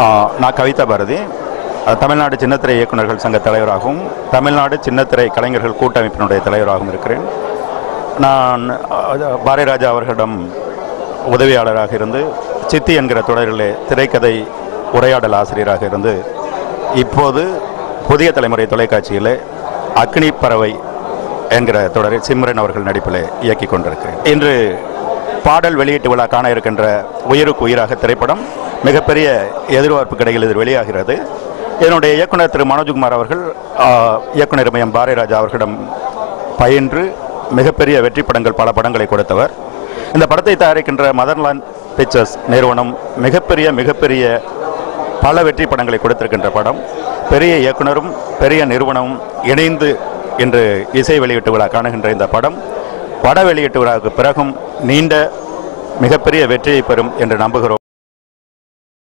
நான் கவிதா பாரதி, தமிழ்நாடு சின்னத்திரை இயக்குநர்கள் சங்க தலைவராகவும் தமிழ்நாடு சின்னத்திரை கலைஞர்கள் கூட்டமைப்பினுடைய தலைவராகவும் இருக்கிறேன். நான் பாரதிராஜா அவர்களிடம் உதவியாளராக இருந்து சித்தி என்கிற தொடரிலே திரைக்கதை உரையாடல் ஆசிரியராக இருந்து இப்போது புதிய தலைமுறை தொலைக்காட்சியில் அக்னி பறவை என்கிற தொடரில் சிம்ரன் அவர்கள் நடிப்பில் இயக்கி கொண்டிருக்கிறேன். இன்று பாடல் வெளியீட்டு விழா காண இருக்கின்ற உயிருக்கு உயிராக திரைப்படம் மிகப்பெரிய எதிர்பார்ப்பு கிடையில் இது வெளியாகிறது. என்னுடைய இயக்குனர் திரு மனோஜ்குமார் அவர்கள் இயக்குனர் மையம் பாரதிராஜா அவர்களிடம் பயின்று மிகப்பெரிய வெற்றி படங்கள் பல படங்களை கொடுத்தவர். இந்த படத்தை தயாரிக்கின்ற மதர்லாண்ட் பிக்சர்ஸ் நிறுவனம் மிகப்பெரிய பல வெற்றி படங்களை கொடுத்திருக்கின்ற படம். பெரிய இயக்குனரும் பெரிய நிறுவனமும் இணைந்து இன்று இசை வெளியீட்டு விழா காணுகின்ற இந்த படம் பட வெளியீட்டு விழாவுக்கு பிறகும் நீண்ட மிகப்பெரிய வெற்றியை பெறும் என்று நம்புகிறோம்.